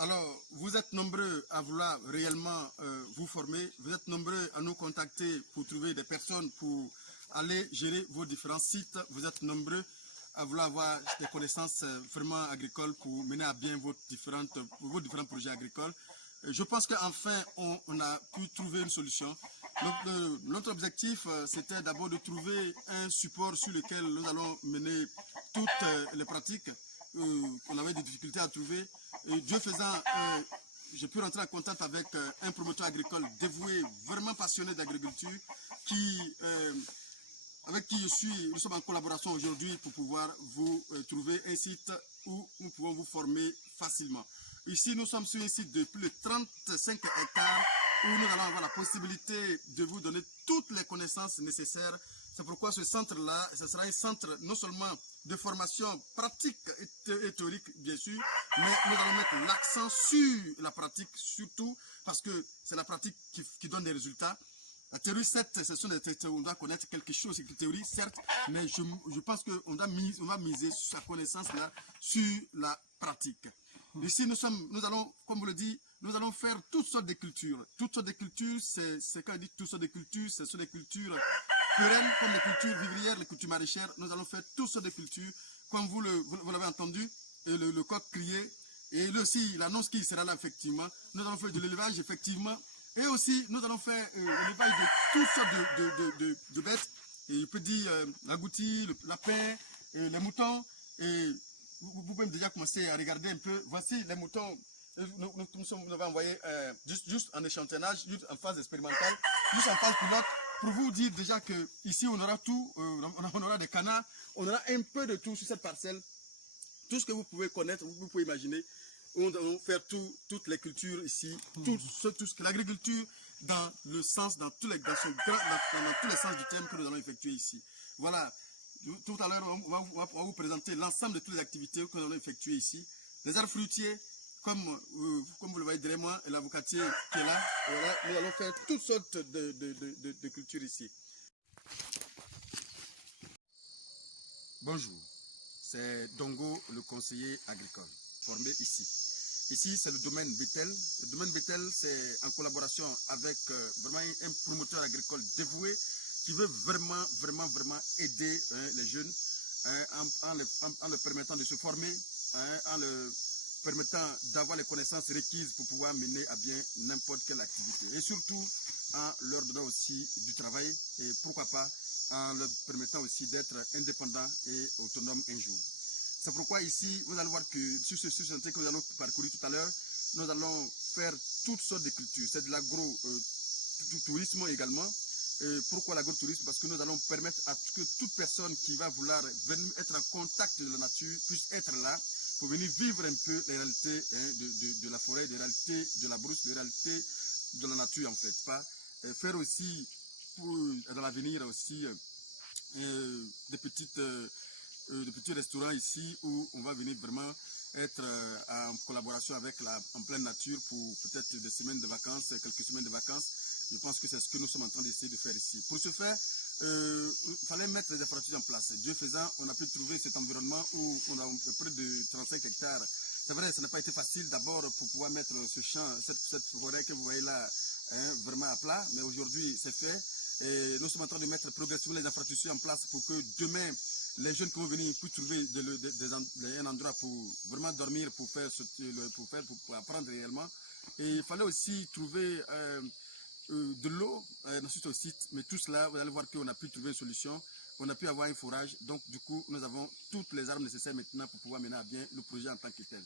Alors, vous êtes nombreux à vouloir réellement vous former, vous êtes nombreux à nous contacter pour trouver des personnes pour aller gérer vos différents sites, vous êtes nombreux à vouloir avoir des connaissances vraiment agricoles pour mener à bien vos différents projets agricoles. Je pense qu'enfin, on a pu trouver une solution. Notre objectif, c'était d'abord de trouver un support sur lequel nous allons mener toutes les pratiques qu'on avait des difficultés à trouver. Et Dieu faisant, j'ai pu rentrer en contact avec un promoteur agricole dévoué, vraiment passionné d'agriculture, avec qui nous sommes en collaboration aujourd'hui pour pouvoir vous trouver un site où nous pouvons vous former facilement. Ici, nous sommes sur un site de plus de 35 hectares où nous allons avoir la possibilité de vous donner toutes les connaissances nécessaires. C'est pourquoi ce centre-là, ce sera un centre non seulement de formation pratique et théorique, bien sûr, mais nous allons mettre l'accent sur la pratique, surtout parce que c'est la pratique qui donne des résultats. La théorie, certes, ce sont des théories, on doit connaître quelque chose, c'est une théorie, certes, mais je pense qu'on va miser sa connaissance-là sur la pratique. Ici, nous allons, comme vous le dites, nous allons faire toutes sortes de cultures. Toutes sortes de cultures, c'est quand on dit toutes sortes de cultures, ce sont des cultures pérennes, comme les cultures vivrières, les cultures maraîchères. Nous allons faire toutes sortes de cultures, comme vous l'avez entendu, et le coq crier, et là aussi, l'annonce qui sera là, effectivement. Nous allons faire de l'élevage, effectivement, et aussi, nous allons faire l'élevage de toutes sortes de bêtes. Et je peux dire l'agouti, le lapin, les moutons. Et vous pouvez déjà commencer à regarder un peu. Voici les moutons. Nous avons envoyé juste en échantillonnage, juste en phase expérimentale, juste en phase pilote, pour vous dire déjà que ici on aura tout, on aura des canards, on aura un peu de tout sur cette parcelle. Tout ce que vous pouvez connaître, vous pouvez imaginer. Nous allons faire toutes les cultures ici, tout ce que l'agriculture dans le sens, dans tous les sens du terme que nous allons effectuer ici. Voilà, tout à l'heure on va vous présenter l'ensemble de toutes les activités que nous allons effectuer ici. Les arbres fruitiers, comme vous le voyez derrière moi, et l'avocatier qui est là, voilà, nous allons faire toutes sortes de cultures ici. Bonjour, c'est Dongo, le conseiller agricole, formé ici. Ici, c'est le domaine Bethel. Le domaine Bethel, c'est en collaboration avec vraiment un promoteur agricole dévoué qui veut vraiment aider les jeunes en leur permettant de se former, en leur permettant d'avoir les connaissances requises pour pouvoir mener à bien n'importe quelle activité. Et surtout, en leur donnant aussi du travail et pourquoi pas en leur permettant aussi d'être indépendants et autonomes un jour. C'est pourquoi ici, vous allez voir que sur ce chantier que nous allons parcourir tout à l'heure, nous allons faire toutes sortes de cultures. C'est de l'agro-tourisme également. Pourquoi l'agro-tourisme? Parce que nous allons permettre à ce que toute personne qui va vouloir venir être en contact de la nature puisse être là pour venir vivre un peu les réalités de la forêt, les réalités de la brousse, les réalités de la nature en fait. Pas faire aussi, dans l'avenir aussi, des petits restaurants ici où on va venir vraiment être en collaboration avec en pleine nature pour peut-être des semaines de vacances, quelques semaines de vacances. Je pense que c'est ce que nous sommes en train d'essayer de faire ici. Pour ce faire, il fallait mettre les infrastructures en place. Dieu faisant, on a pu trouver cet environnement où on a près de 35 hectares. C'est vrai, ça n'a pas été facile d'abord pour pouvoir mettre ce champ, cette forêt que vous voyez là, vraiment à plat. Mais aujourd'hui, c'est fait. Et nous sommes en train de mettre progressivement les infrastructures en place pour que demain, les jeunes qui vont venir puissent trouver un endroit pour vraiment dormir, pour apprendre réellement. Et il fallait aussi trouver de l'eau ensuite au site. Mais tout cela, vous allez voir qu'on a pu trouver une solution. On a pu avoir un forage. Donc, du coup, nous avons toutes les armes nécessaires maintenant pour pouvoir mener à bien le projet en tant que tel.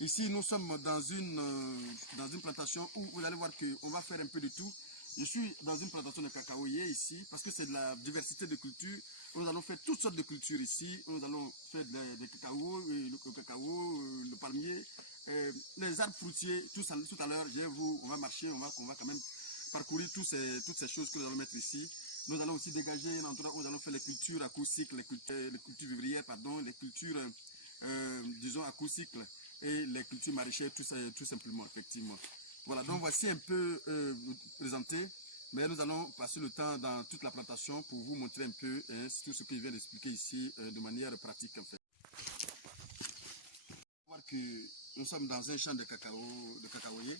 Ici, nous sommes dans une plantation où vous allez voir qu'on va faire un peu de tout. Je suis dans une plantation de cacaoyer ici, parce que c'est de la diversité de cultures. Nous allons faire toutes sortes de cultures ici. Nous allons faire des cacao, le palmier, les arbres fruitiers. Tout à l'heure, on va marcher, on va quand même parcourir toutes ces choses que nous allons mettre ici. Nous allons aussi dégager un endroit où nous allons faire les cultures à court cycle, les cultures vivrières, pardon, les cultures, disons, à court cycle et les cultures maraîchères, tout simplement, effectivement. Voilà, donc voici un peu présenté, mais nous allons passer le temps dans toute la plantation pour vous montrer un peu tout ce que je viens d'expliquer ici de manière pratique en fait. Voir que nous sommes dans un champ de cacaoyer.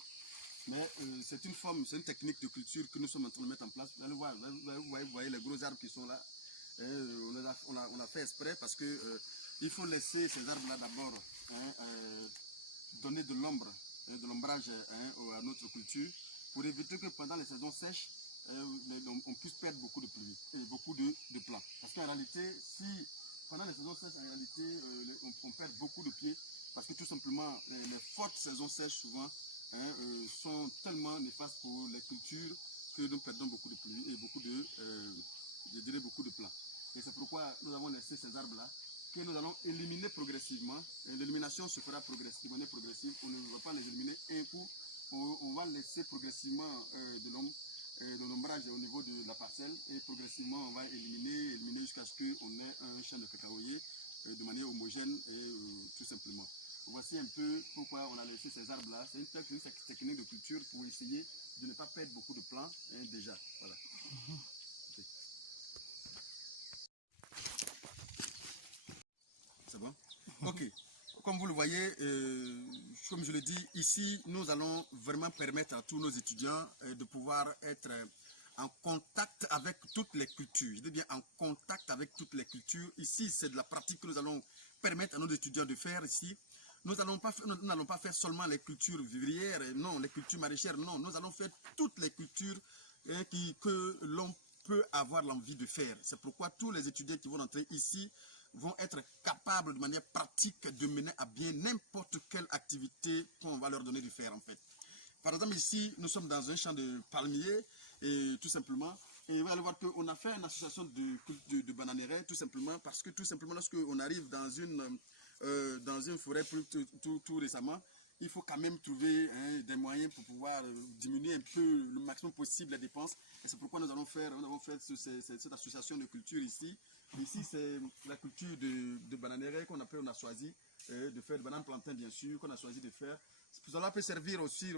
Mais c'est une forme, c'est une technique de culture que nous sommes en train de mettre en place. Vous allez voir, vous voyez les gros arbres qui sont là. On a fait exprès parce que il faut laisser ces arbres-là d'abord donner de l'ombre, de l'ombrage à notre culture pour éviter que pendant les saisons sèches, on puisse perdre beaucoup de pluie et beaucoup de plants. Parce qu'en réalité, si pendant les saisons sèches, en réalité, on perd beaucoup de pieds parce que tout simplement, les fortes saisons sèches souvent sont tellement néfastes pour les cultures que nous perdons beaucoup de pluie et beaucoup de, je dirais beaucoup de plants. Et c'est pourquoi nous avons laissé ces arbres-là que nous allons éliminer progressivement. L'élimination se fera progressivement, progressive. On ne va pas les éliminer un coup. On va laisser progressivement de l'ombrage au niveau de la parcelle et progressivement on va éliminer jusqu'à ce qu'on ait un champ de cacaoyer de manière homogène et tout simplement. Voici un peu pourquoi on a laissé ces arbres-là. C'est une technique de culture pour essayer de ne pas perdre beaucoup de plants déjà. Voilà. Okay. C'est bon? Ok. Comme vous le voyez, comme je le dis, ici, nous allons vraiment permettre à tous nos étudiants de pouvoir être en contact avec toutes les cultures. Je dis bien en contact avec toutes les cultures. Ici, c'est de la pratique que nous allons permettre à nos étudiants de faire ici. Nous n'allons pas faire seulement les cultures vivrières, non, les cultures maraîchères, non. Nous allons faire toutes les cultures que l'on peut avoir l'envie de faire. C'est pourquoi tous les étudiants qui vont entrer ici vont être capables de manière pratique de mener à bien n'importe quelle activité qu'on va leur donner de faire en fait. Par exemple ici, nous sommes dans un champ de palmiers et tout simplement, et vous allez voir qu'on a fait une association de bananeraies tout simplement parce que tout simplement lorsqu'on arrive dans une forêt tout récemment, il faut quand même trouver des moyens pour pouvoir diminuer un peu le maximum possible les dépenses. Et c'est pourquoi nous avons fait cette association de culture ici. Ici, c'est la culture de bananeraies qu'on a choisi de faire, de bananes plantains bien sûr, qu'on a choisi de faire. Cela peut servir aussi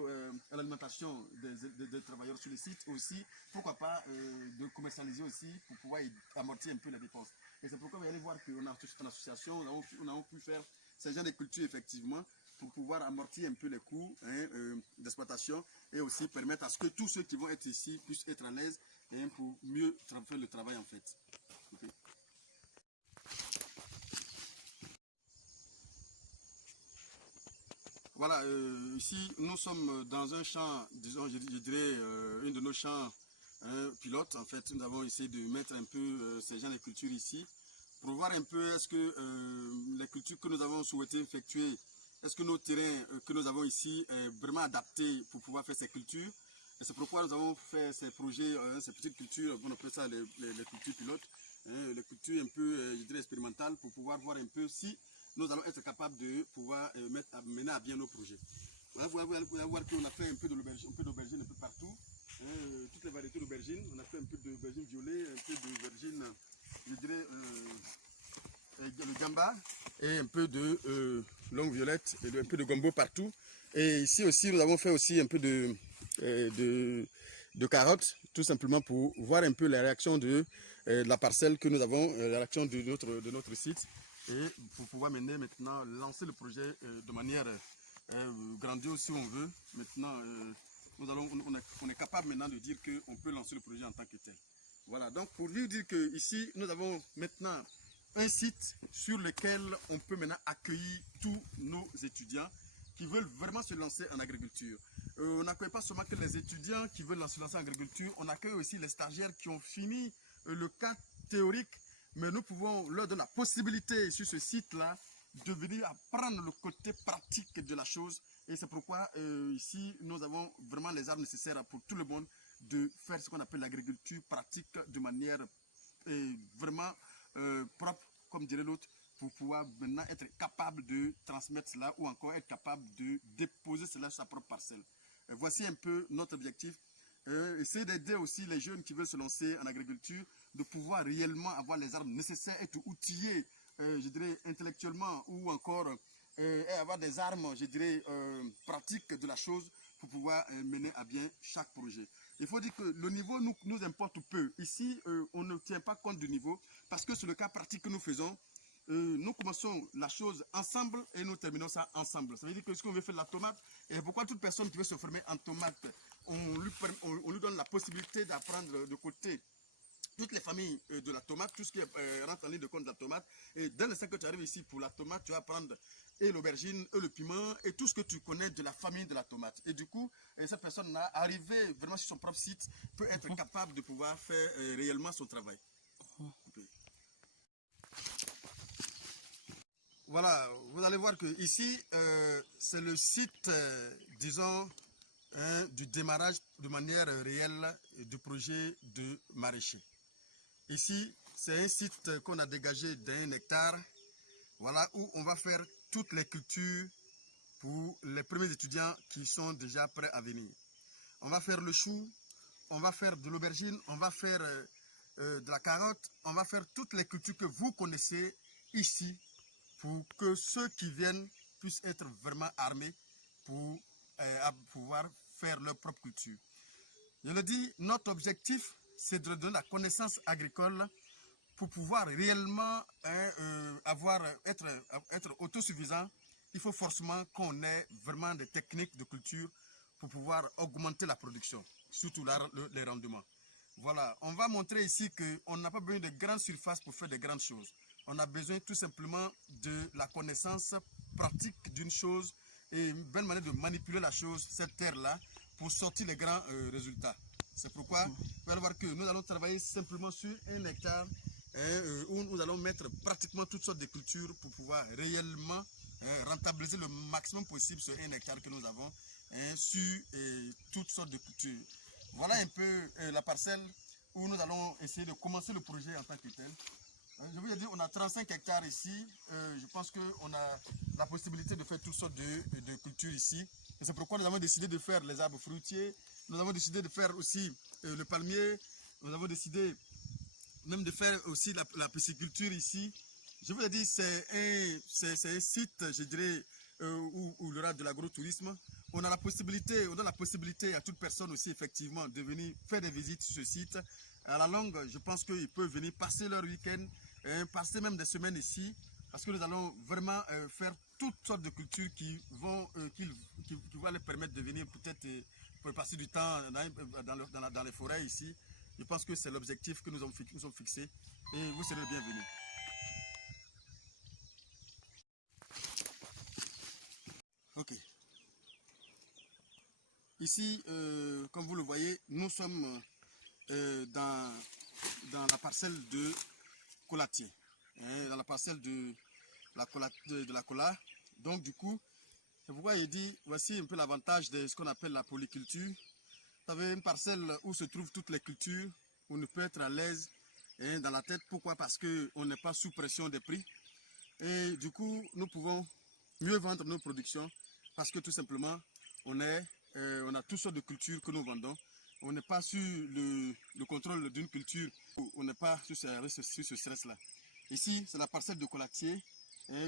à l'alimentation des travailleurs sur le site aussi, pourquoi pas de commercialiser aussi pour pouvoir amortir un peu les dépenses. Et c'est pourquoi vous allez voir qu'en association, on a pu faire ces genres de cultures effectivement pour pouvoir amortir un peu les coûts d'exploitation et aussi permettre à ce que tous ceux qui vont être ici puissent être à l'aise pour mieux faire le travail en fait. Okay. Voilà, ici nous sommes dans un champ, disons, je dirais, une de nos champs pilotes. En fait, nous avons essayé de mettre un peu ces genres de cultures ici pour voir un peu est-ce que les cultures que nous avons souhaité effectuer, est-ce que nos terrains que nous avons ici est vraiment adaptés pour pouvoir faire ces cultures. Et c'est pourquoi nous avons fait ces projets, ces petites cultures, on appelle ça les cultures pilotes, les cultures un peu, je dirais, expérimentales pour pouvoir voir un peu si nous allons être capables de pouvoir mener à bien nos projets. Voilà, vous allez voir qu'on a fait un peu d'aubergine un peu partout, toutes les variétés d'aubergines. On a fait un peu d'aubergine violet, un peu d'aubergine, je dirais, le gamba, et un peu de longue violette, et un peu de gombo partout. Et ici aussi, nous avons fait aussi un peu de carottes, tout simplement pour voir un peu la réaction de la parcelle que nous avons, la réaction de notre site. Et pour pouvoir mener maintenant, lancer le projet de manière grandiose si on veut. Maintenant, on est capable maintenant de dire qu'on peut lancer le projet en tant que tel. Voilà, donc pour lui dire qu'ici, nous avons maintenant un site sur lequel on peut maintenant accueillir tous nos étudiants qui veulent vraiment se lancer en agriculture. On n'accueille pas seulement que les étudiants qui veulent se lancer en agriculture, on accueille aussi les stagiaires qui ont fini le cadre théorique. Mais nous pouvons leur donner la possibilité sur ce site-là de venir apprendre le côté pratique de la chose. Et c'est pourquoi ici, nous avons vraiment les armes nécessaires pour tout le monde de faire ce qu'on appelle l'agriculture pratique de manière vraiment propre, comme dirait l'autre, pour pouvoir maintenant être capable de transmettre cela ou encore être capable de déposer cela sur sa propre parcelle. Voici un peu notre objectif. Essayer d'aider aussi les jeunes qui veulent se lancer en agriculture, de pouvoir réellement avoir les armes nécessaires, être outillés, je dirais, intellectuellement ou encore avoir des armes, je dirais, pratiques de la chose pour pouvoir mener à bien chaque projet. Il faut dire que le niveau nous importe peu. Ici, on ne tient pas compte du niveau parce que c'est le cas pratique que nous faisons. nous commençons la chose ensemble et nous terminons ça ensemble. Ça veut dire que ce qu'on veut faire de la tomate, et pourquoi toute personne qui veut se former en tomate, on lui donne la possibilité d'apprendre de côté toutes les familles de la tomate, tout ce qui rentre en ligne de compte de la tomate. Et dans le sac que tu arrives ici pour la tomate, tu vas prendre et l'aubergine, et le piment, et tout ce que tu connais de la famille de la tomate. Et du coup, cette personne-là, arrivée vraiment sur son propre site, peut être capable de pouvoir faire réellement son travail. Voilà, vous allez voir que ici, c'est le site, disons, du démarrage de manière réelle du projet de maraîcher. Ici, c'est un site qu'on a dégagé d'1 hectare, voilà, où on va faire toutes les cultures pour les premiers étudiants qui sont déjà prêts à venir. On va faire le chou, on va faire de l'aubergine, on va faire de la carotte, on va faire toutes les cultures que vous connaissez ici pour que ceux qui viennent puissent être vraiment armés pour pouvoir faire leur propre culture. Je le dis, notre objectif, c'est de donner la connaissance agricole pour pouvoir réellement être autosuffisant. Il faut forcément qu'on ait vraiment des techniques de culture pour pouvoir augmenter la production, surtout les rendements. Voilà, on va montrer ici qu'on n'a pas besoin de grandes surfaces pour faire de grandes choses. On a besoin tout simplement de la connaissance pratique d'une chose et une bonne manière de manipuler la chose, cette terre-là, pour sortir les grands résultats. C'est pourquoi vous allez voir que nous allons travailler simplement sur 1 hectare où nous allons mettre pratiquement toutes sortes de cultures pour pouvoir réellement rentabiliser le maximum possible sur 1 hectare que nous avons sur toutes sortes de cultures. Voilà un peu la parcelle où nous allons essayer de commencer le projet en tant que tel. Je vous ai dit, on a 35 hectares ici. Je pense qu'on a la possibilité de faire toutes sortes de cultures ici. Et c'est pourquoi nous avons décidé de faire les arbres fruitiers. Nous avons décidé de faire aussi le palmier. Nous avons décidé même de faire aussi la pisciculture ici. Je vous ai dit, c'est un site, je dirais, où il y aura de l'agrotourisme. On a la possibilité, on donne la possibilité à toute personne aussi, effectivement, de venir faire des visites sur ce site. À la longue, je pense qu'ils peuvent venir passer leur week-end, passer même des semaines ici, parce que nous allons vraiment faire toutes sortes de cultures qui vont les permettre de venir peut-être pour passer du temps dans les forêts ici. Je pense que c'est l'objectif que nous avons fixé et vous serez le bienvenu. Ok. Ici, comme vous le voyez, nous sommes dans la parcelle de colatier, dans la parcelle de la cola. Donc du coup, c'est pourquoi il dit, voici un peu l'avantage de ce qu'on appelle la polyculture. Vous avez une parcelle où se trouvent toutes les cultures, où on peut être à l'aise dans la tête. Pourquoi? Parce qu'on n'est pas sous pression des prix. Et du coup, nous pouvons mieux vendre nos productions parce que tout simplement, on a toutes sortes de cultures que nous vendons. On n'est pas sur le contrôle d'une culture, on n'est pas sur ce stress-là. Ici, c'est la parcelle de colatier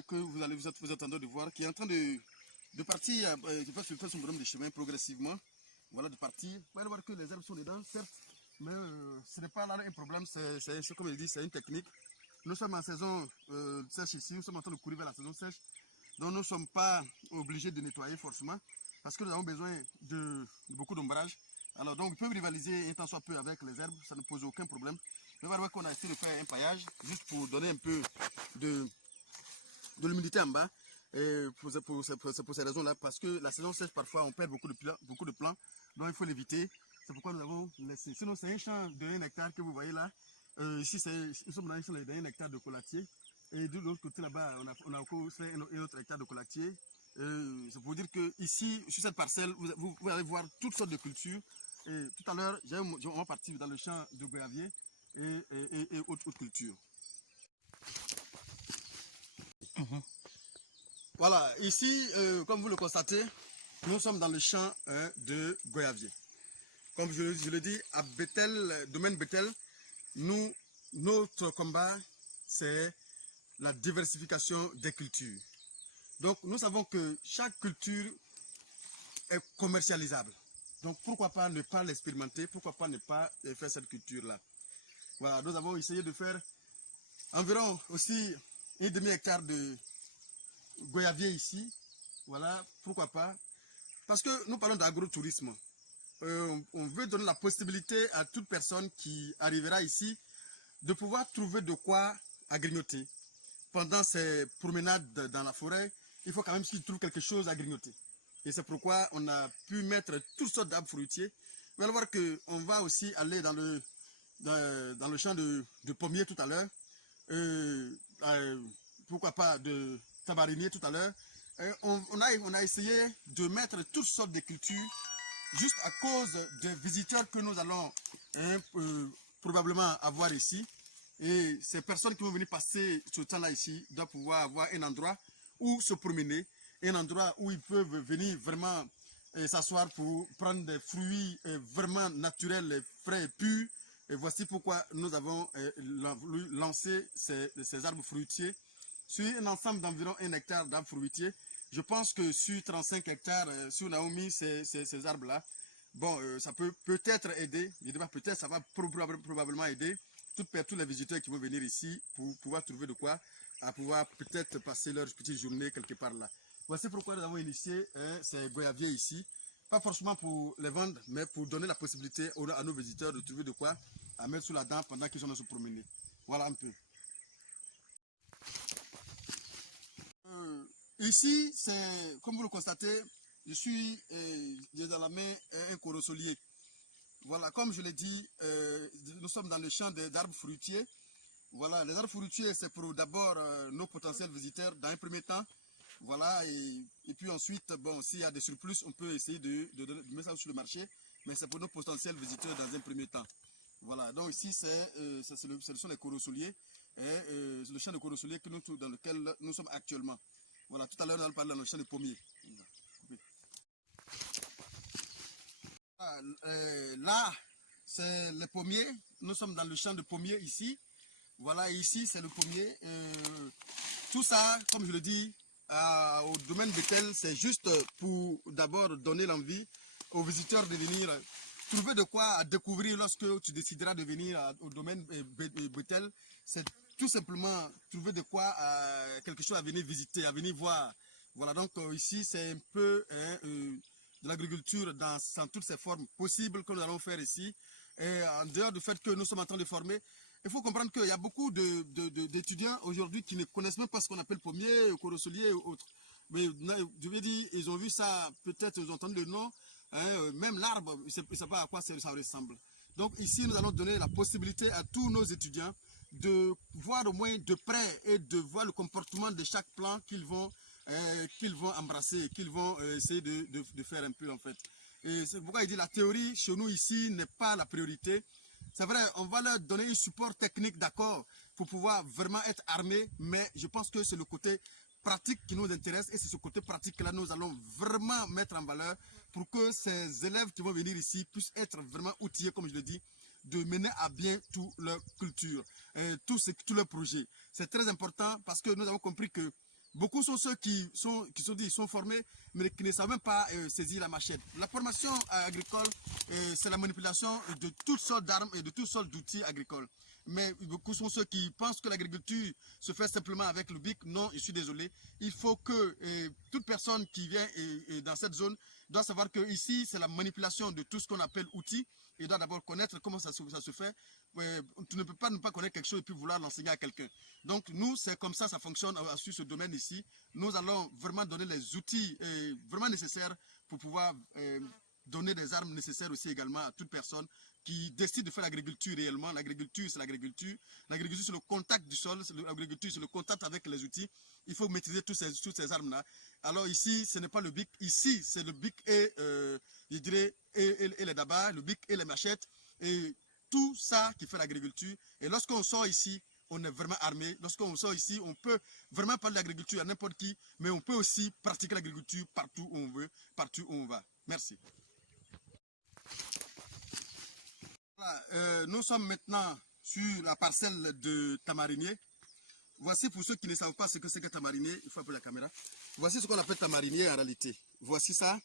que vous attendez de voir, qui est en train de partir, qui va se faire son bonhomme de chemin progressivement. Voilà, de partir. Vous allez voir que les herbes sont dedans, certes, mais ce n'est pas là un problème, c'est comme il dit, c'est une technique. Nous sommes en saison sèche ici, nous sommes en train de courir vers la saison sèche. Donc nous ne sommes pas obligés de nettoyer forcément, parce que nous avons besoin de beaucoup d'ombrage. Alors donc, ils peuvent rivaliser un tant soit peu avec les herbes, ça ne pose aucun problème. Vous allez voir qu'on a essayé de faire un paillage, juste pour donner un peu de l'humidité en bas. Et pour ces raisons-là, parce que la saison sèche, parfois, on perd beaucoup de plants, donc il faut l'éviter. C'est pourquoi nous avons laissé. Sinon, c'est un champ de 1 hectare que vous voyez là. Ici, nous sommes dans un champ de 1 hectare de colatier. Et de l'autre côté là-bas, on a encore fait un autre hectare de colatier. C'est pour dire que ici, sur cette parcelle, vous allez voir toutes sortes de cultures. Et tout à l'heure, on va partir dans le champ de goyavier et autres cultures. Voilà, ici, comme vous le constatez, nous sommes dans le champ de goyavier. Comme je le dis, à Bethel, domaine Bethel, notre combat, c'est la diversification des cultures. Donc, nous savons que chaque culture est commercialisable. Donc, pourquoi pas ne pas l'expérimenter, pourquoi pas ne pas faire cette culture-là. Voilà, nous avons essayé de faire environ aussi un demi-hectare de goyavier ici. Voilà, pourquoi pas. Parce que nous parlons d'agrotourisme. On veut donner la possibilité à toute personne qui arrivera ici de pouvoir trouver de quoi grignoter. Pendant ces promenades dans la forêt, il faut quand même qu'il trouve quelque chose à grignoter. Et c'est pourquoi on a pu mettre toutes sortes d'arbres fruitiers. Vous allez voir qu'on va aussi aller dans le champ de pommiers tout à l'heure. Pourquoi pas de tamarinier tout à l'heure. On a essayé de mettre toutes sortes de cultures juste à cause des visiteurs que nous allons probablement avoir ici. Et ces personnes qui vont venir passer ce temps-là ici doivent pouvoir avoir un endroit où se promener, un endroit où ils peuvent venir vraiment s'asseoir pour prendre des fruits vraiment naturels, frais et purs. Et voici pourquoi nous avons lancé ces arbres fruitiers sur un ensemble d'environ 1 hectare d'arbres fruitiers. Je pense que sur 35 hectares, sur Naomi, ces arbres-là, bon, ça peut peut-être aider, je dis pas peut-être, ça va probablement aider tous les visiteurs qui vont venir ici pour pouvoir trouver de quoi, à pouvoir peut-être passer leur petite journée quelque part là. Voici pourquoi nous avons initié ces goyaviers ici, pas forcément pour les vendre, mais pour donner la possibilité à nos visiteurs de trouver de quoi à mettre sous la dent pendant qu'ils sont dans se promener. Voilà un peu. Ici, c'est comme vous le constatez, je suis dans la main un corosolier. Voilà, comme je l'ai dit, nous sommes dans le champ d'arbres fruitiers. Voilà, les arbres fruitiers, c'est pour d'abord nos potentiels visiteurs dans un premier temps. Voilà, et puis ensuite, bon, s'il y a des surplus, on peut essayer de mettre ça sur le marché, mais c'est pour nos potentiels visiteurs dans un premier temps. Voilà, donc ici, ce sont les corosoliers, et le champ de corosoliers dans lequel nous sommes actuellement. Voilà, tout à l'heure, on a parlé dans le champ de pommiers. Là, c'est les pommiers. Nous sommes dans le champ de pommiers ici. Voilà, ici, c'est le pommier. Tout ça, comme je le dis, au domaine Bethel, c'est juste pour d'abord donner l'envie aux visiteurs de venir trouver de quoi découvrir lorsque tu décideras de venir au domaine Bethel. C'est tout simplement trouver de quoi, quelque chose à venir visiter, à venir voir. Voilà, donc ici, c'est un peu de l'agriculture dans toutes ses formes possibles que nous allons faire ici. Et en dehors du fait que nous sommes en train de former, il faut comprendre qu'il y a beaucoup d'étudiants aujourd'hui qui ne connaissent même pas ce qu'on appelle pommier, corosolier ou autre. Mais je veux dire, ils ont vu ça, peut-être ils ont entendu le nom, hein, même l'arbre, ils ne savent pas à quoi ça ressemble. Donc ici, nous allons donner la possibilité à tous nos étudiants de voir au moins de près et de voir le comportement de chaque plant qu'ils vont embrasser, qu'ils vont essayer de faire un peu en fait. Et c'est pourquoi il dit la théorie chez nous ici n'est pas la priorité. C'est vrai, on va leur donner un support technique, d'accord, pour pouvoir vraiment être armés, mais je pense que c'est le côté pratique qui nous intéresse et c'est ce côté pratique que là nous allons vraiment mettre en valeur pour que ces élèves qui vont venir ici puissent être vraiment outillés, comme je le dis, de mener à bien toute leur culture, tous leurs projets. C'est très important parce que nous avons compris que beaucoup sont ceux qui sont formés, mais qui ne savent même pas saisir la machette. La formation agricole, c'est la manipulation de toutes sortes d'armes et de toutes sortes d'outils agricoles. Mais beaucoup sont ceux qui pensent que l'agriculture se fait simplement avec le bic. Non, je suis désolé. Il faut que toute personne qui vient dans cette zone doit savoir que ici, c'est la manipulation de tout ce qu'on appelle outils. Il doit d'abord connaître comment ça se fait. Tu ne peux pas ne pas connaître quelque chose et puis vouloir l'enseigner à quelqu'un. Donc nous, c'est comme ça fonctionne sur ce domaine ici. Nous allons vraiment donner les outils vraiment nécessaires pour pouvoir donner des armes nécessaires aussi également à toute personne qui décide de faire l'agriculture réellement. L'agriculture, c'est l'agriculture. L'agriculture, c'est le contact du sol. L'agriculture, c'est le contact avec les outils. Il faut maîtriser toutes ces armes-là. Alors ici, ce n'est pas le bic. Ici, c'est le bic et, je dirais, et les dabas, le bic et les machettes. Et tout ça qui fait l'agriculture. Et lorsqu'on sort ici, on est vraiment armé. Lorsqu'on sort ici, on peut vraiment parler d'agriculture à n'importe qui, mais on peut aussi pratiquer l'agriculture partout où on veut, partout où on va. Merci. Voilà, nous sommes maintenant sur la parcelle de tamarinier. Voici pour ceux qui ne savent pas ce que c'est que tamarinier, il faut appeler la caméra. Voici ce qu'on appelle tamarinier en réalité. Voici ça.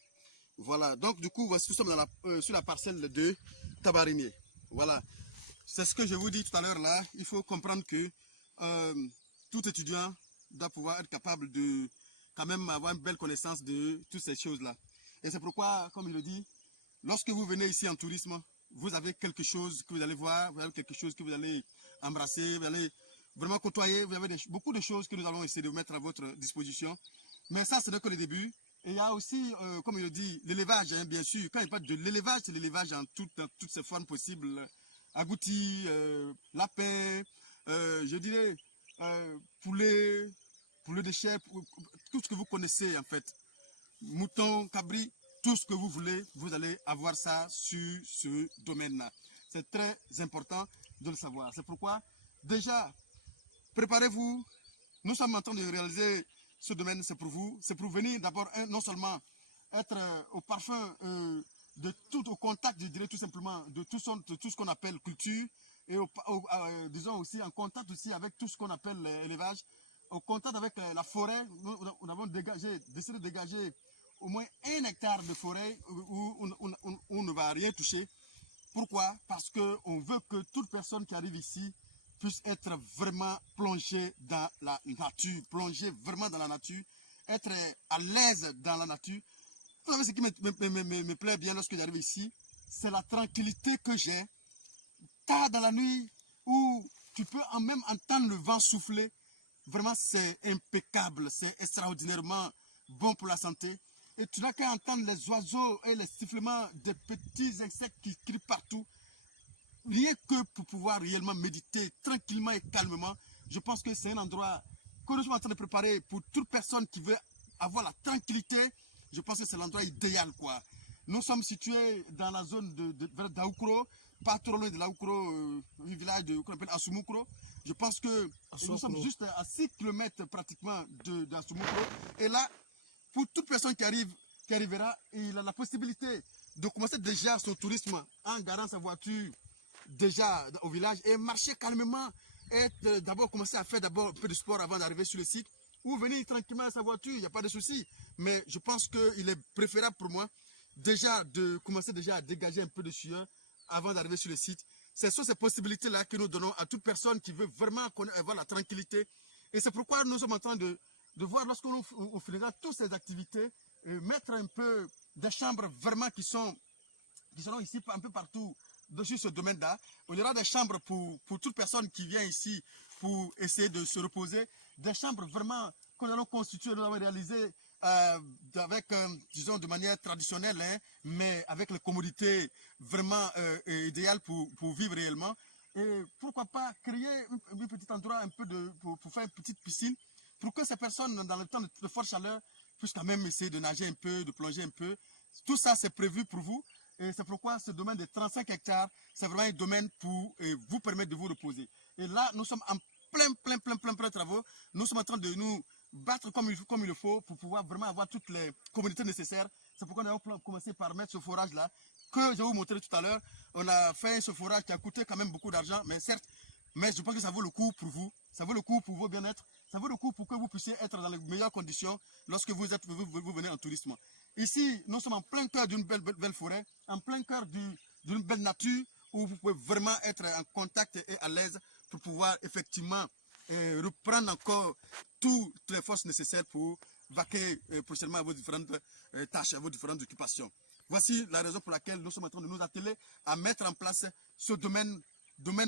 Voilà, donc du coup, voici, nous sommes sur la parcelle de tamarinier. Voilà, c'est ce que je vous dis tout à l'heure là. Il faut comprendre que tout étudiant doit pouvoir être capable de quand même avoir une belle connaissance de toutes ces choses-là. Et c'est pourquoi, comme il le dit, lorsque vous venez ici en tourisme, vous avez quelque chose que vous allez voir, vous avez quelque chose que vous allez embrasser, vous allez vraiment côtoyer, vous avez beaucoup de choses que nous allons essayer de mettre à votre disposition. Mais ça, ce n'est que le début. Et il y a aussi, comme il le dit, l'élevage, hein, bien sûr. Quand il parle de l'élevage, c'est l'élevage dans toutes ses formes possibles. Agouti, lapin, je dirais poulet, poulet de chair, tout ce que vous connaissez en fait. Mouton, cabri, tout ce que vous voulez, vous allez avoir ça sur ce domaine-là. C'est très important de le savoir. C'est pourquoi, déjà, préparez-vous. Nous sommes en train de réaliser ce domaine, c'est pour vous. C'est pour venir d'abord, non seulement être au parfum de tout, au contact, je dirais tout simplement, de tout ce qu'on appelle culture, et disons aussi en contact aussi avec tout ce qu'on appelle l'élevage, au contact avec la forêt. Nous avons décidé de dégager au moins 1 hectare de forêt où on ne va rien toucher. Pourquoi? Parce qu'on veut que toute personne qui arrive ici puisse être vraiment plongée dans la nature, plongée vraiment dans la nature, être à l'aise dans la nature. Vous savez ce qui me plaît bien lorsque j'arrive ici, c'est la tranquillité que j'ai. Tard dans la nuit, où tu peux même entendre le vent souffler. Vraiment, c'est impeccable, c'est extraordinairement bon pour la santé. Et tu n'as qu'à entendre les oiseaux et les sifflements des petits insectes qui crient partout. Rien que pour pouvoir réellement méditer tranquillement et calmement, je pense que c'est un endroit que nous sommes en train de préparer pour toute personne qui veut avoir la tranquillité. Je pense que c'est l'endroit idéal, quoi. Nous sommes situés dans la zone d'Aoukro, pas trop loin de l'Aoukro, un village qu'on appelle Asumukro. Je pense que nous sommes juste à 6 km pratiquement d'Asumukro. Et là, pour toute personne qui arrivera, il a la possibilité de commencer déjà son tourisme en garant sa voiture déjà au village et marcher calmement et d'abord commencer à faire d'abord un peu de sport avant d'arriver sur le site ou venir tranquillement à sa voiture, il n'y a pas de souci. Mais je pense qu'il est préférable pour moi déjà de commencer déjà à dégager un peu de sueur avant d'arriver sur le site. Ce sont ces possibilités-là que nous donnons à toute personne qui veut vraiment avoir la tranquillité. Et c'est pourquoi nous sommes en train de voir lorsqu'on finira toutes ces activités, mettre un peu des chambres vraiment qui seront ici un peu partout sur ce domaine-là. Il y aura des chambres pour toute personne qui vient ici pour essayer de se reposer. Des chambres vraiment que nous allons constituer, nous allons réaliser avec, disons, de manière traditionnelle, hein, mais avec les commodités vraiment idéales pour vivre réellement. Et pourquoi pas créer un petit endroit un peu pour faire une petite piscine pour que ces personnes, dans le temps de forte chaleur, puissent quand même essayer de nager un peu, de plonger un peu. Tout ça, c'est prévu pour vous. Et c'est pourquoi ce domaine de 35 hectares, c'est vraiment un domaine pour vous permettre de vous reposer. Et là, nous sommes en plein travaux. Nous sommes en train de nous battre comme il le faut pour pouvoir vraiment avoir toutes les communautés nécessaires. C'est pourquoi nous avons commencé par mettre ce forage-là que je vais vous montrer tout à l'heure. On a fait ce forage qui a coûté quand même beaucoup d'argent, mais certes, mais je pense que ça vaut le coup pour vous. Ça vaut le coup pour vos bien-être. Ça vaut le coup pour que vous puissiez être dans les meilleures conditions lorsque vous venez en tourisme. Ici, nous sommes en plein cœur d'une belle forêt, en plein cœur d'une belle nature où vous pouvez vraiment être en contact et à l'aise pour pouvoir effectivement reprendre encore toutes les forces nécessaires pour vaquer prochainement à vos différentes tâches, à vos différentes occupations. Voici la raison pour laquelle nous sommes en train de nous atteler à mettre en place ce domaine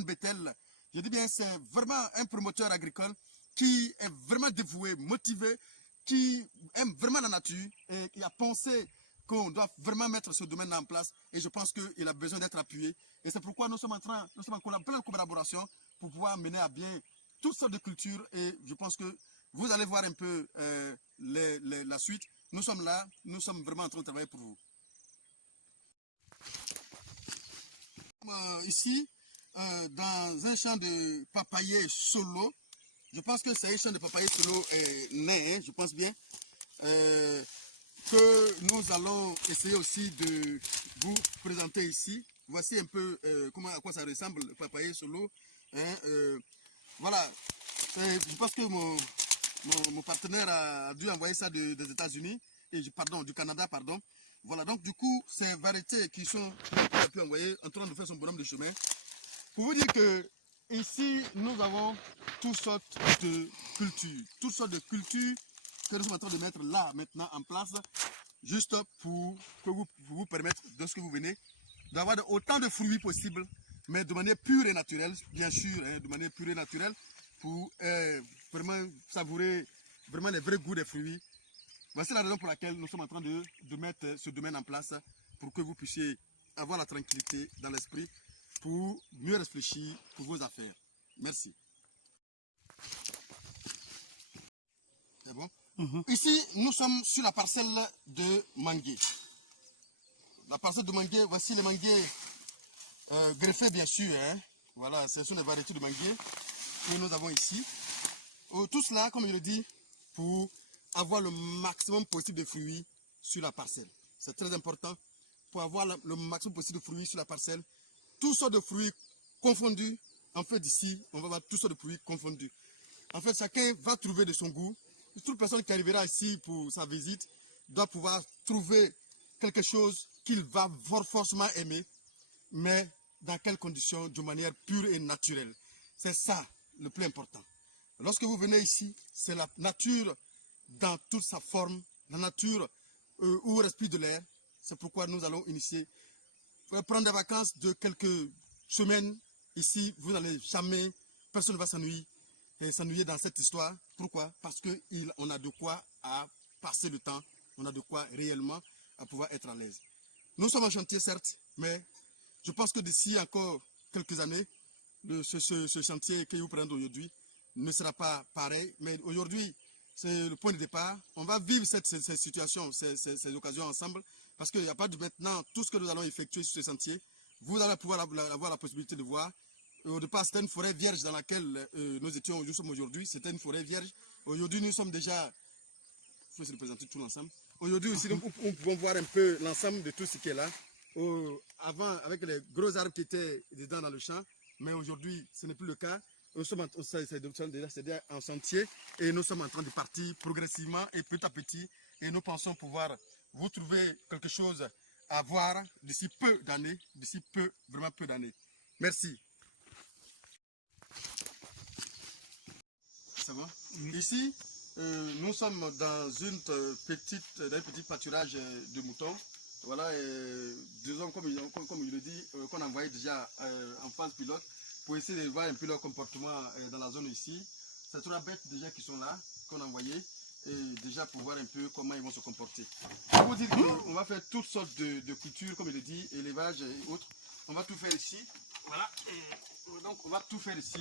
Bethel. Je dis bien, c'est vraiment un promoteur agricole qui est vraiment dévoué, motivé, qui aime vraiment la nature et qui a pensé qu'on doit vraiment mettre ce domaine en place. Et je pense qu'il a besoin d'être appuyé. Et c'est pourquoi nous sommes en pleine collaboration pour pouvoir mener à bien toutes sortes de cultures. Et je pense que vous allez voir un peu la suite. Nous sommes là, nous sommes vraiment en train de travailler pour vous. Ici, dans un champ de papayer solo, je pense que c'est un champ de papayer solo né, hein, je pense bien, que nous allons essayer aussi de vous présenter ici. Voici un peu à quoi ça ressemble, le papayer solo. Hein, voilà, je pense que mon partenaire a dû envoyer ça des États-Unis, du Canada, pardon. Voilà, donc du coup, ces variétés qui sont un peu envoyées en train de faire son bonhomme de chemin. Pour vous dire que ici, nous avons toutes sortes de cultures. Toutes sortes de cultures que nous sommes en train de mettre là, maintenant, en place, juste pour vous permettre, lorsque vous venez, d'avoir autant de fruits possible, mais de manière pure et naturelle, bien sûr, hein, de manière pure et naturelle, pour vraiment savourer vraiment les vrais goûts des fruits. Voici la raison pour laquelle nous sommes en train de mettre ce domaine en place, pour que vous puissiez avoir la tranquillité dans l'esprit, pour mieux réfléchir pour vos affaires. Merci. C'est bon? Ici, nous sommes sur la parcelle de manguier. La parcelle de manguier, voici les manguiers greffés, bien sûr. Hein. Voilà, ce sont les variétés de manguier que nous avons ici. Tout cela, comme je le dis, pour avoir le maximum possible de fruits sur la parcelle. C'est très important pour avoir le maximum possible de fruits sur la parcelle. Toutes sortes de fruits confondus. En fait, ici, on va avoir toutes sortes de fruits confondus. En fait, chacun va trouver de son goût. Toute personne qui arrivera ici pour sa visite doit pouvoir trouver quelque chose qu'il va forcément aimer, mais dans quelles conditions? De manière pure et naturelle. C'est ça le plus important. Lorsque vous venez ici, c'est la nature dans toute sa forme, la nature où respire de l'air. C'est pourquoi nous allons initier. Vous allez prendre des vacances de quelques semaines ici, vous n'allez jamais, personne ne va s'ennuyer dans cette histoire. Pourquoi? Parce qu'on a de quoi à passer le temps, on a de quoi réellement à pouvoir être à l'aise. Nous sommes en chantier certes, mais je pense que d'ici encore quelques années, ce chantier que vous prenez aujourd'hui ne sera pas pareil. Mais aujourd'hui, c'est le point de départ. On va vivre cette situation, ces occasions ensemble, parce qu'il n'y a pas de maintenant, tout ce que nous allons effectuer sur ce sentier, vous allez pouvoir avoir la possibilité de voir. Au départ, c'était une forêt vierge dans laquelle nous sommes aujourd'hui. C'était une forêt vierge. Aujourd'hui, nous sommes déjà... Il faut se représenter tout l'ensemble. Aujourd'hui aussi, nous pouvons voir un peu l'ensemble de tout ce qui est là. Avant, avec les gros arbres qui étaient dedans dans le champ, mais aujourd'hui, ce n'est plus le cas. Nous sommes déjà en sentier et nous sommes en train de partir progressivement et petit à petit. Et nous pensons pouvoir vous trouver quelque chose à voir d'ici peu d'années, vraiment peu d'années. Merci. C'est bon? Ici, nous sommes dans un petit pâturage de moutons. Voilà, disons, comme il le dit, qu'on a envoyé déjà en phase pilote pour essayer de voir un peu leur comportement dans la zone ici. C'est 3 bêtes déjà qui sont là, qu'on a envoyé, et déjà pour voir un peu comment ils vont se comporter. Pour vous dire qu'on va faire toutes sortes de cultures, comme il le dit, élevage et autres. On va tout faire ici. Voilà, et donc on va tout faire ici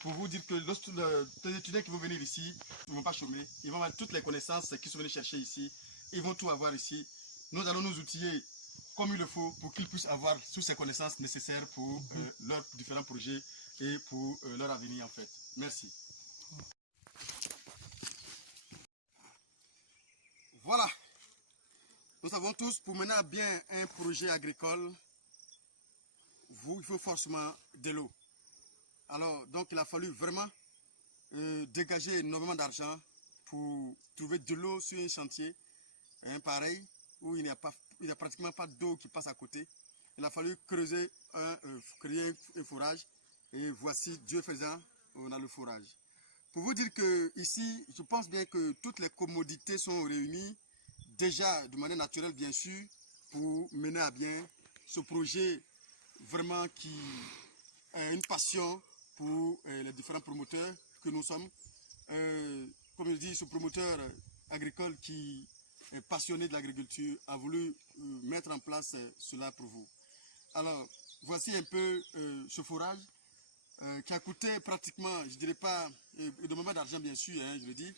pour vous dire que les étudiants qui vont venir ici, ils ne vont pas chômer. Ils vont avoir toutes les connaissances qu'ils sont venus chercher ici. Ils vont tout avoir ici. Nous allons nous outiller comme il le faut pour qu'ils puissent avoir toutes ces connaissances nécessaires pour leurs différents projets et pour leur avenir en fait. Merci. Voilà. Nous savons tous, pour mener à bien un projet agricole, il faut forcément de l'eau. Alors, donc il a fallu vraiment dégager énormément d'argent pour trouver de l'eau sur un chantier, pareil, où il n'y a pratiquement pas d'eau qui passe à côté. Il a fallu créer un forage, et voici, Dieu faisant, on a le forage. Pour vous dire que ici, je pense bien que toutes les commodités sont réunies, déjà de manière naturelle bien sûr, pour mener à bien ce projet vraiment qui est une passion pour les différents promoteurs que nous sommes. Comme je dis, ce promoteur agricole qui est passionné de l'agriculture a voulu mettre en place cela pour vous. Alors, voici un peu ce forage qui a coûté pratiquement, je dirais pas, de moment d'argent bien sûr, hein, je le dis,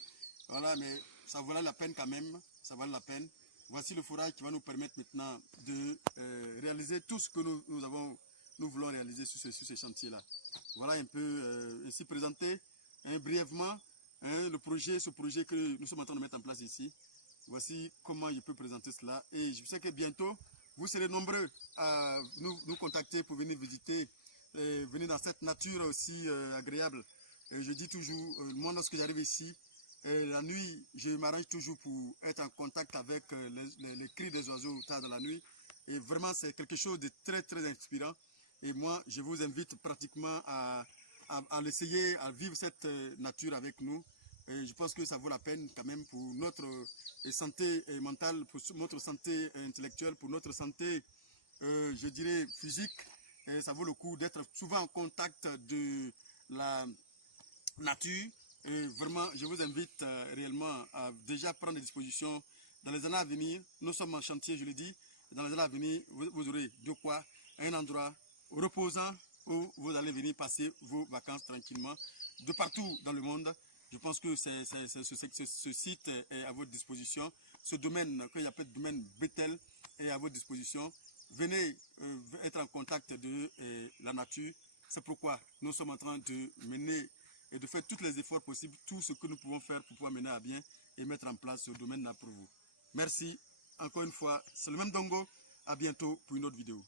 voilà, mais ça valait la peine quand même, ça valait la peine. Voici le forage qui va nous permettre maintenant de réaliser tout ce que nous voulons réaliser sur ce chantier-là. Voilà un peu ainsi présenté brièvement ce projet que nous sommes en train de mettre en place ici. Voici comment je peux présenter cela. Et je sais que bientôt, vous serez nombreux à nous contacter pour venir visiter, venir dans cette nature aussi agréable. Je dis toujours, moi lorsque j'arrive ici, la nuit, je m'arrange toujours pour être en contact avec les cris des oiseaux tard dans la nuit. Et vraiment, c'est quelque chose de très, très inspirant. Et moi, je vous invite pratiquement à à l'essayer, à vivre cette nature avec nous. Et je pense que ça vaut la peine quand même pour notre santé mentale, pour notre santé intellectuelle, pour notre santé, je dirais, physique. Et ça vaut le coup d'être souvent en contact de la nature. Et vraiment, je vous invite réellement à déjà prendre des dispositions. Dans les années à venir, nous sommes en chantier, je le dis. Dans les années à venir, vous aurez de quoi, un endroit reposant où vous allez venir passer vos vacances tranquillement. De partout dans le monde, je pense que ce site est à votre disposition. Ce domaine, qu'il appelle domaine Bethel, est à votre disposition. Venez être en contact de la nature. C'est pourquoi nous sommes en train de mener et de faire tous les efforts possibles, tout ce que nous pouvons faire pour pouvoir mener à bien et mettre en place ce domaine-là pour vous. Merci. Encore une fois, c'est le même Dongo. À bientôt pour une autre vidéo.